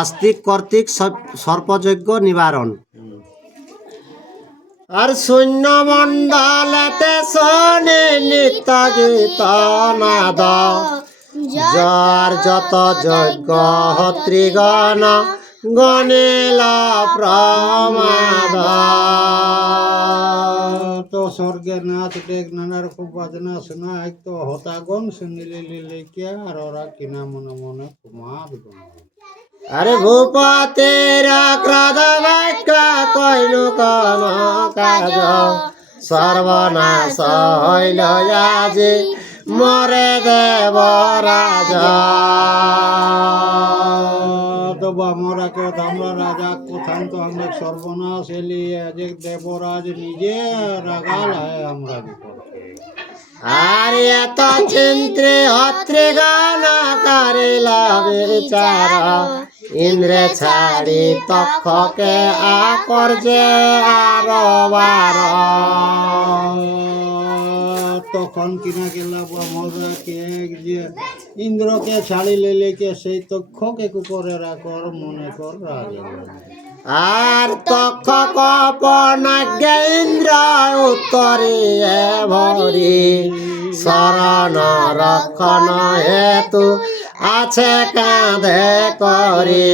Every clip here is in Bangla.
আস্তিক কর্তৃক সর্পযজ্ঞ নিবারণ। আর শূন্যমণ্ডলেতে শোনে নিত্য গীত নাদ, যার যত যজ্ঞ হত্রিগণ গণিল প্রমাদ। তো স্বর্গের নাচ ডেক নানা রকম বাজনা শোনায়, তো হতাগণ শুনিলে লিলিকে আর ওরা কিনা মনে মনে কুমার গুণ। আরে ভূপতির ক্রোধ বাক্য কইলু কোন কাজ, সর্বনাশ হইল আজি মরে দেবরাজ। তো আমরা কেউ আমরা রাজা কোথান, তো আমরা সর্বনাশ এলিয়ে যে দেবরাজ নিজে রাগাল হয় আমরা বিপক্ষে। আর এত চিন্ত্রে অত্রিগণ করিল বিচার, ইন্দ্রে ছাড়ি তক্ষকে আকর্ষে আরবার। তখন কিনা গেলা আমরা কে যে ইন্দ্রকে ছাড়ি লেলে কে সেই তক্ষকে কুপরে রাখর মনে কর রাজা। আর তক্ষক পনাজ্ঞা ইন্দ্র উত্তরিয়ে ভরি, শরণ রক্ষণ হেতু আছে কাঁধে করি।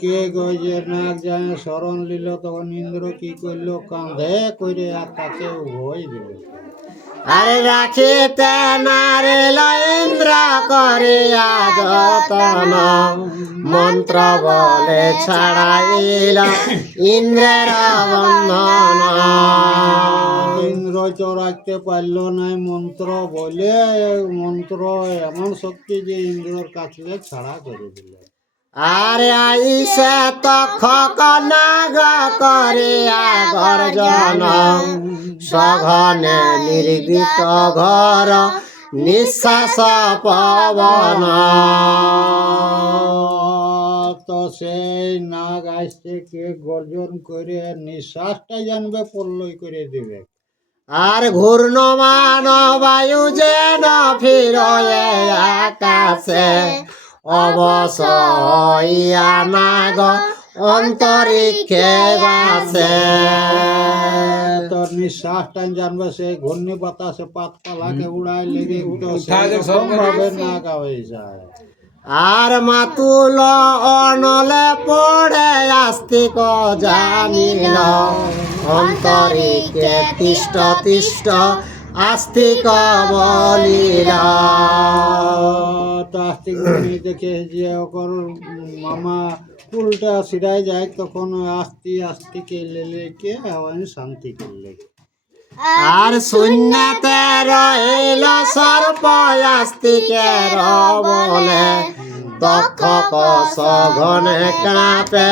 কে গজে নাক যায় শরণ লিল, তখন ইন্দ্র কি করলো কাঁধে করে আর তাকে উভয় দিল। আরে রাখিতে নারিল ইন্দ্র করিয়া যতন, মন্ত্র বলে ছাড়াইল ইন্দ্রের বন্ধন। ইন্দ্র তো রাখতে পারল নাই মন্ত্র বলে, মন্ত্র এমন শক্তি যে ইন্দ্রর কাছে ছাড়া করে দিল। আরে আইসে তক্ষক নাগ করিয়া গর্জন, সঘনে নির্গিত ঘর নিঃশ্বাস পবন। তো সেই নাগ আসছে কে গর্জন করে নিঃশ্বাসটা জানবে পল্লয় করে দিবে। আর ঘূর্ণমান বায়ু যেন ফিরয়ে আকাশে, অবসয়া নাগ অন্তরিক্ষে বাসে। তোর নিঃশ্বাসটা জানবে সে ঘূর্ণি বাতাসে পাতপালাকে উড়াই লেগে ভাবে নাগ হয়ে যায়। আর মাতুল অনলে পড়ে আস্তিক জানিল, অন্তরিকে তিষ্ঠ তিষ্ঠ আস্তিক বলিল। তো আস্তিক দেখে যে ওর মামা উল্টা সিরাই যায়, তখন আস্তিকে লেলেকে শান্তি করলে। আর শূন্যতে রহিল সর্প আস্তিকের বলে, তক্ষক সঘনে কাঁপে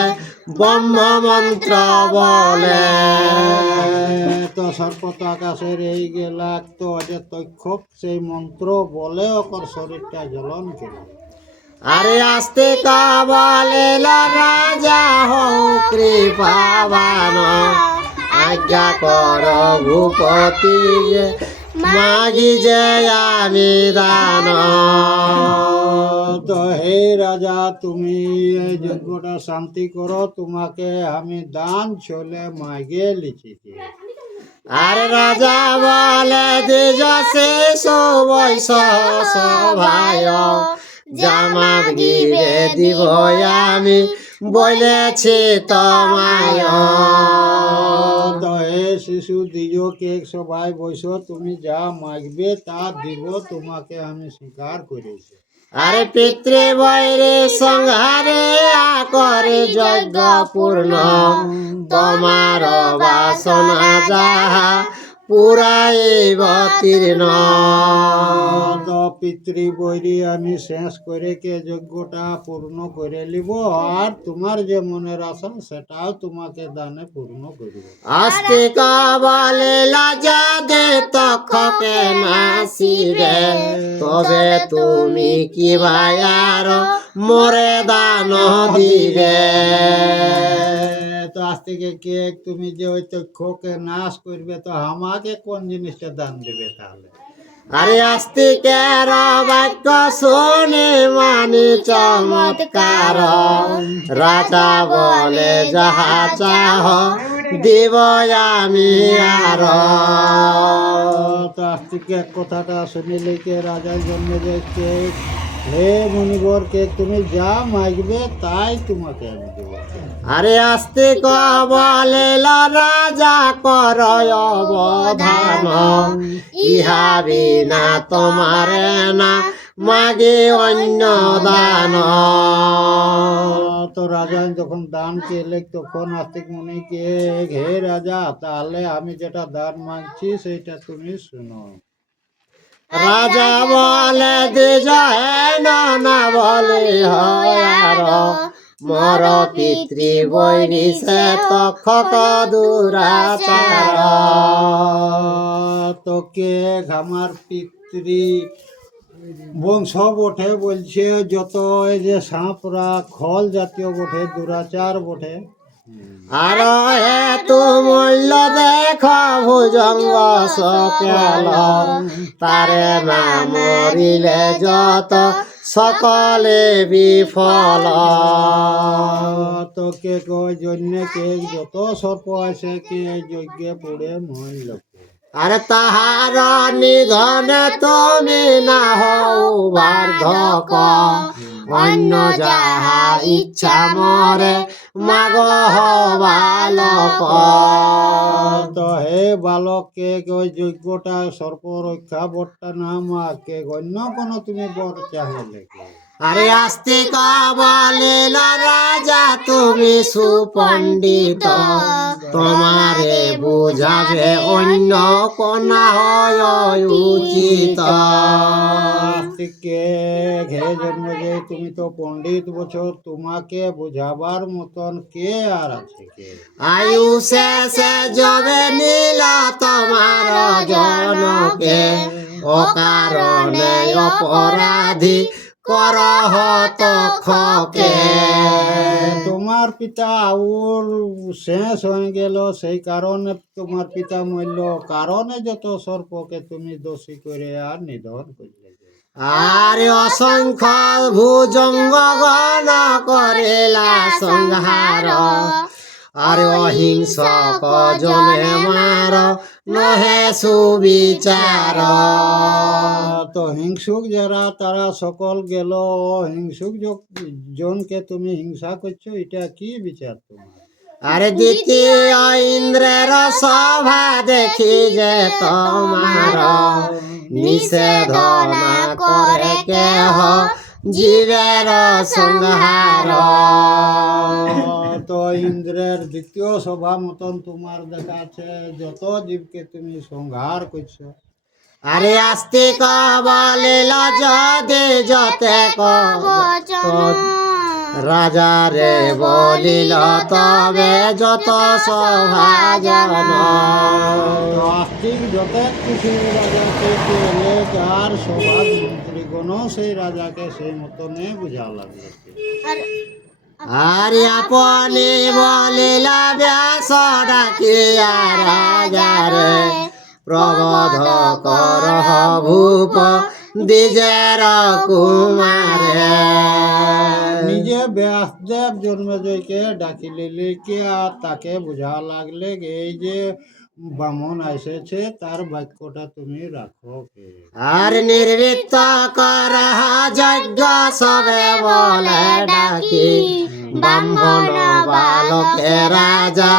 ব্রহ্ম মন্ত্র বলে। তো সর্প তো আকাশে রয়ে গেল, তো যে তক্ষক সেই মন্ত্র বলে ওর শরীরটা জ্বলন করে। আরে আস্তিক বলিল রাজা হও কৃপাবান, আজ্ঞা কর ভূপতি মাগি যে আমি দান। তো হে রাজা তুমি এই যজ্ঞটা শান্তি করো, তোমাকে আমি দান চলে মাগে লিখেছি। আর রাজা বলে দ্বিজ শেষ বৈশ সভায়, জামা গিরে দিব আমি বলেছি তোমায়। তো হে শিশু দ্বিজকে সবাই বৈশ, তুমি যা মাগবে তা দিব, তোমাকে আমি স্বীকার করেছি। আরে পিতৃ বৈরে সংহারে করে যজ্ঞ পূর্ণ, তোমার বাসনা যাহা পুরাইব তীর্ণ। তো পিতৃ বৈরি আমি শেষ করে কে যজ্ঞটা পূর্ণ করে নিব, আর তোমার যে মনের আশা সেটাও তোমাকে দানে পূর্ণ করিব। আস্তিক বলে লাজা দে তক্ষকে নাসিরে, তবে তুমি কি ভাই আর মরে দান দিবে। তো আস্তিকে কে তুমি যে ওই তক্ষকে নাশ করবে, তো আমাকে কোন জিনিসটা দান দেবে তাহলে? আরে আস্তিকের বাক্য শুনে মানি চমৎকার, রাজা বলে যাহা চাহ দিব আমি আর। তো আস্তিকের কথাটা শুনিলে কে রাজার জন্য দেখছে, হে মুনিবর, কে তুমি যা মাগবে তাই তোমাকে আমি দেব। আরে আস্তিক বলিল রাজা কর অবধান, ইহা বিনা তোমার না মাগে অন্য দান। তো রাজা যখন দান চেলে তখন আস্তিক মুনিকে, হে রাজা, তাহলে আমি যেটা দান মাগছি সেইটা তুমি শুনো। রাজা বলে দ্বিজ হেন না বলে হয় আর, মর পিতৃ বৈরি সে তক্ষক দুরাচার। তোকে আমার পিতৃ বংশ বটে, বলছে যত এই যে সাপরা খল জাতীয় বটে, দুরাচার বটে। আর হে তু মূল্য দেখ ভুজঙ্গ সকেল, তারে না মরিলে যত সকলে বিফল। তোকে কই জন্য কে যত সর্প আছে কে যজ্ঞে পড়ে মরল। আরে তাহার নিধনে তুমি না হও বার্ধক, অন্য যাহা ইচ্ছা মরে মাগ বালক। তো হে বালক, কে ওই যজ্ঞটা সর্প রক্ষা বরটা না মাকে অন্য কোনো তুমি বর চাহলে কে? আরে আস্তিক বলিল রাজা তুমি সুপণ্ডিত, তোমারে বুঝাবে অন্য কোনা হয় উচিত। কে ঘে জন্ম যে তুমি তো পণ্ডিত বছর, তোমাকে বুঝাবার মতন কে আর আছে কে? আয়ু শেষে যবে নীল তোমার জনকে, অকারণে অপরাধী করহ তক্ষকে। তোমার পিতা আউর শেষ হয়ে গেল, সেই কারণে তোমার পিতা মরল, কারণে যত সর্পকে তুমি দোষী করে আর নিধন করলে। আর অসংখ্য ভুজঙ্গ গণ করেলা সংহার, আর অহিংসক জনে মার নহে সুবিচার। তো হিংসুক যারা তারা সকল গেল, হিংসুক জনকে তুমি হিংসা করছো, এটা কি বিচার তোমার? আরে দ্বিতীয় ইন্দ্রের সভা দেখি যে তোমার, নিষেধ না করে কেহ জীবের সংহার। তো ইন্দ্রের দ্বিতীয় সভা মতন তোমার দেখাচ্ছে, যত জীবকে তুমি সংহার করছো। আরে আস্তিক বলিল যদি যতে রাজা রে বলিল তবে যত সভা জন। আস্তিক যত কিছু রাজাকে পেলে, যার সভা মন্ত্রীগণ সেই রাজাকে সেই মতনে বুঝা লাগলো। আর আপনি বলিল ব্যাস ডাকিয়া রাজা রে, প্রবোধ করহ ভূপ দ্বিজের কুমারে। নিজে ব্যাসদেব জন্মেজয়কে ডাকিলে লেকে, আর তাকে বুঝা লাগলে এই যে বামন এসেছে তার বাক্যটা তুমি রাখো কে? আর নির্বৃত্ত কর যজ্ঞ সবে বলে ডাকি, ব্রাহ্মণ বালকে রাজা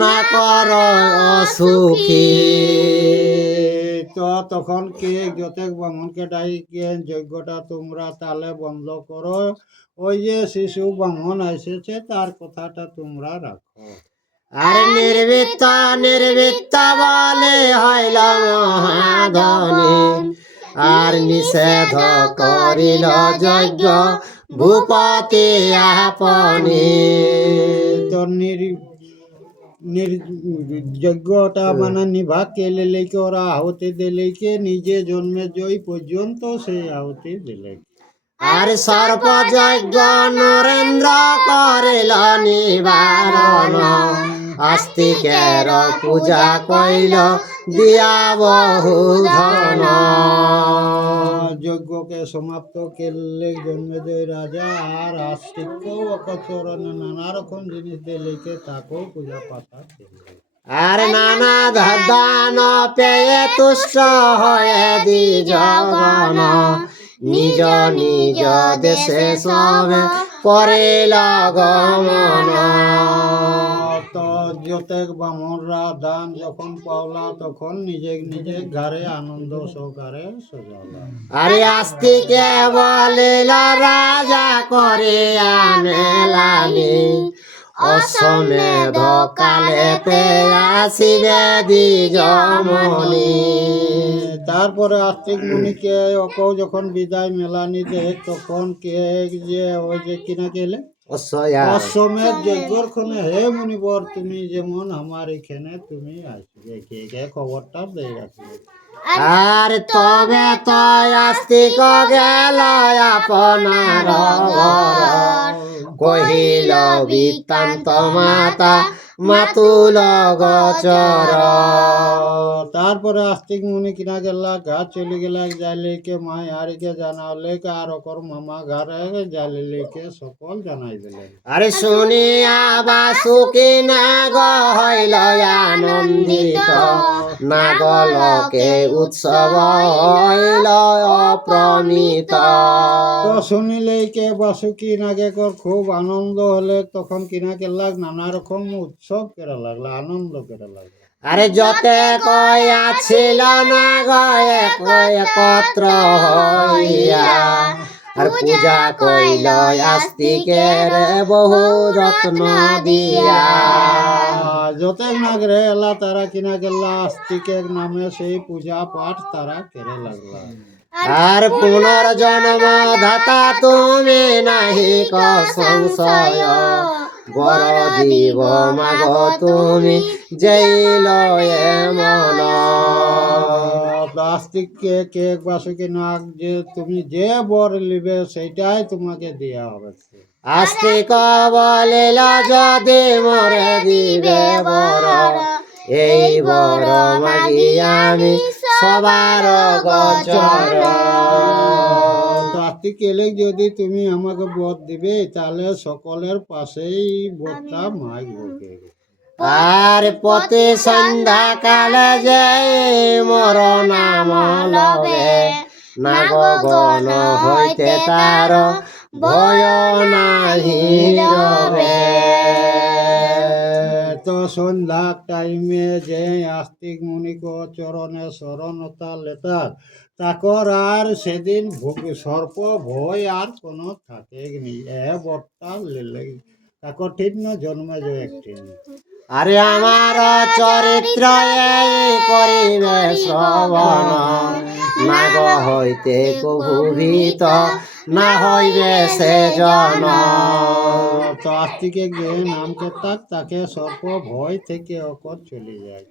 না কর অসুখী। তো তখন কে যতেক ব্রাহ্মণকে ডাকিয়ে যজ্ঞটা তোমরা তালে বন্ধ করো, ওই যে শিশু ব্রাহ্মণ এসেছে তার কথাটা তোমরা রাখো। আর নির্বৃত্ত বলে হইল মহাধনী, আর নিষেধ করিল যজ্ঞ ভূপতি আপনি। তো যজ্ঞটা মানে নিভা কেলে লেকে, ওরা আহুতি দিলে কে, নিজে জন্মে জয় পর্যন্ত সেই আহুতি দিলে। আর সর্প যজ্ঞ নরেন্দ্র করিল নিবারণ, আস্তিকের পূজা কইল দিয়া বহু ধন। যজ্ঞকে সমাপ্ত করলে জন্মেজয় রাজা আর আস্তিক্য চরণে নানা রকম জিনিস দিলেকে তাকেও পূজা পাঠা করলেন। আর নানা দান পেয়ে তুষ্ট হয়ে দ্বিজগণ, নিজ নিজ দেশে সবে করিল গমন। তো যতেক বামনরা দান যখন পাওলা তখন নিজে নিজে ঘরে আনন্দ সহকারে সজালা। আরে আস্তিকে বলিল রাজা করে আনেলানি, অশ্বমেধ কালেতে আসিবে দ্বিজমণি। তারপরে আস্তিক মুনিকে অকৌ যখন বিদায় মেলানি দেয় তখন কে যে ওই যে কিনা গেলে অশ্বয়া অশ্বমেধ যজ্ঞর ক্ষণে হে মুনিবর তুমি যেমন আমার এখানে তুমি আসবে কে কে খবরটা দিয়ে রাখবে। আর তবে তো আস্তিক গেল আপনার ঘর, কহিল বৃত্তান্ত মাতা মাতুল গোচর। তারপরে আস্তিক মুনি কিনা গেলা গা চলে গেলা জালিকে মাই হারিকে জানালে আর ওকর মামা ঘরে জালিকে সকল জানাই দিলেন। আরে শুনিয়া বাসুকি নাগ হইল আনন্দিত, নাগলকে উৎসব হইল অপ্রমিত। তো শুনিলেই কে বাসুকি নাগে কর খুব আনন্দ হলে তখন কিনা গেলা নানা রকম উৎসব কেরা লাগলো আনন্দ কেরা লাগলো। আরে যতে কয়াছিল না গয়ে একত্র হইয়া, আর পূজা কইল আস্তিকের বহু রত্ন দিয়া। যতেক নাগরে এলা তারা কিনা গেলা আস্তিকের নামে সেই পূজা পাঠ তারা কেড়ে লাগলা। আর পুনর্জন্ম দাতা তুমি নাহি ক সংশয়, বর দিব মাগ তুমি জৈল মন। আস্তিককে কে বাসুকি নাগ যে তুমি যে বর লিবে সেইটাই তোমাকে দেয়া হবে। আস্তিক বলিল যদি মরে দিবে বর, এই বর মাগি আমি সবার গোচর। আস্তিক এলে যদি তুমি আমাকে বর দিবে তাহলে সকলের পাশেই বরটা মাগবে। আর প্রতি সন্ধ্যা কালে যে মর নাম লবে, নাগগণ হইতে তার ভয় নাহি রবে। তো সন্ধ্যা টাইমে যে আস্তিক মুনিক চরণে শরণতা লেতার তাকর আর সেদিন সর্প ভয় আর কোনো থাকে নি। বরটা লেলে তাকর ঠিক না জন্মে যে একটি। আরে আমার চরিত্র এই করিবে শ্রবণ, নাগ হইতে কভু ভীত না হইবে সে জন। তো আস্তিকে যে নাম করতাক তাকে সর্প ভয় থেকে অকর চলে যায়।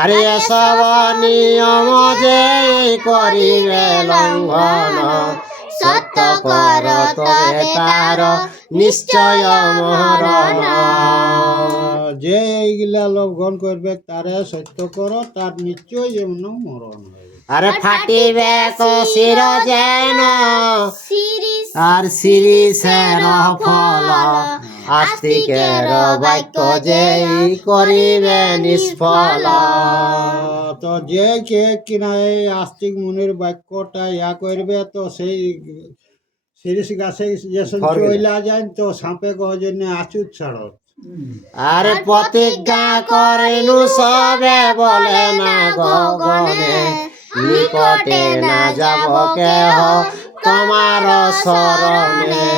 আরে এসব নিয়ম যে করিবে লঙ্ঘন, সত্য কর তবে তার নিশ্চয় মরণ। যে এইগুলা লঙ্ঘন করবে তারে সত্য করো তার নিশ্চয় যেমন মরণ হবে। আরে ফাটিবে তো শির যেন আর শিরিষের ফল, আস্তিকের বাক্য যেই করিবে নিষ্ফল। তো যে কে কিনা এই আস্তিক মুনির বাক্যটা ইয়া করবে তো সেই শিরিষ গাছে যে চইলা যায় তো সাপে গজনে আচুর ছাড়। আরে প্রতিজ্ঞা করেনু সবে বলে না গগনে, নিকটে না যাব কেহ তোমার শরণে।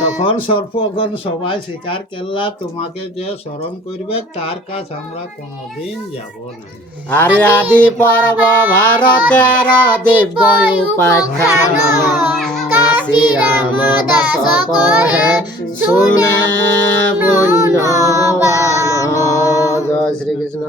তখন সর্পগণ সবাই স্বীকার করলা তোমাকে যে স্মরণ করবে তার কাছ আমরা কোনোদিন যাব না। আরে আদি পর্ব ভারতের দিব্য উপাখ্যান, কাশী রাম দাস কহে শুনে পুণ্যবান। জয় শ্রীকৃষ্ণ।